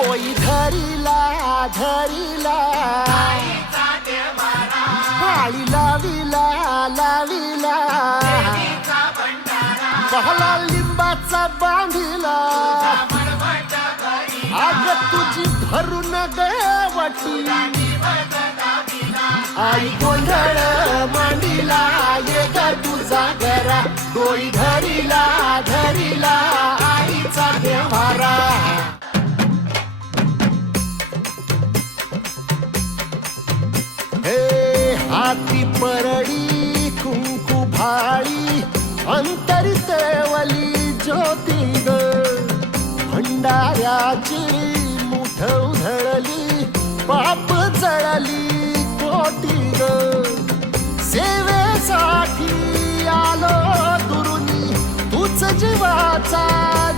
डोई धरिला धरिला बाळी लाविला लाविला बहला लिंबाचा बांधिला आग तुझी भरून गवटी आई गोंधळ मांडिला ये ग तुझा घरा डोई धरिला धरिला आईचा देवारा हे हाती परडी कुंकू भाळी अंतरितवली ज्योती ग भंडाऱ्याची मुठ उधळली पाप जळली कोटी ग सेवेसाठी आलो दुरुनी तूच जीवाचा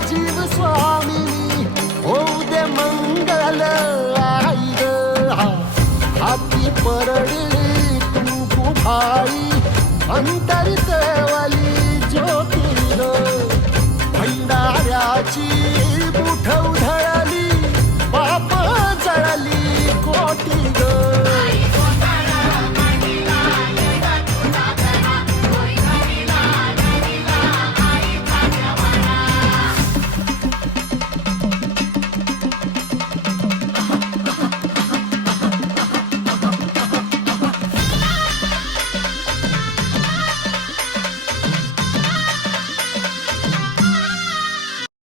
जीव स्वामिनी होऊ दे मंगल आई ग हाती परडी कुंकू भाळी अंतरितवली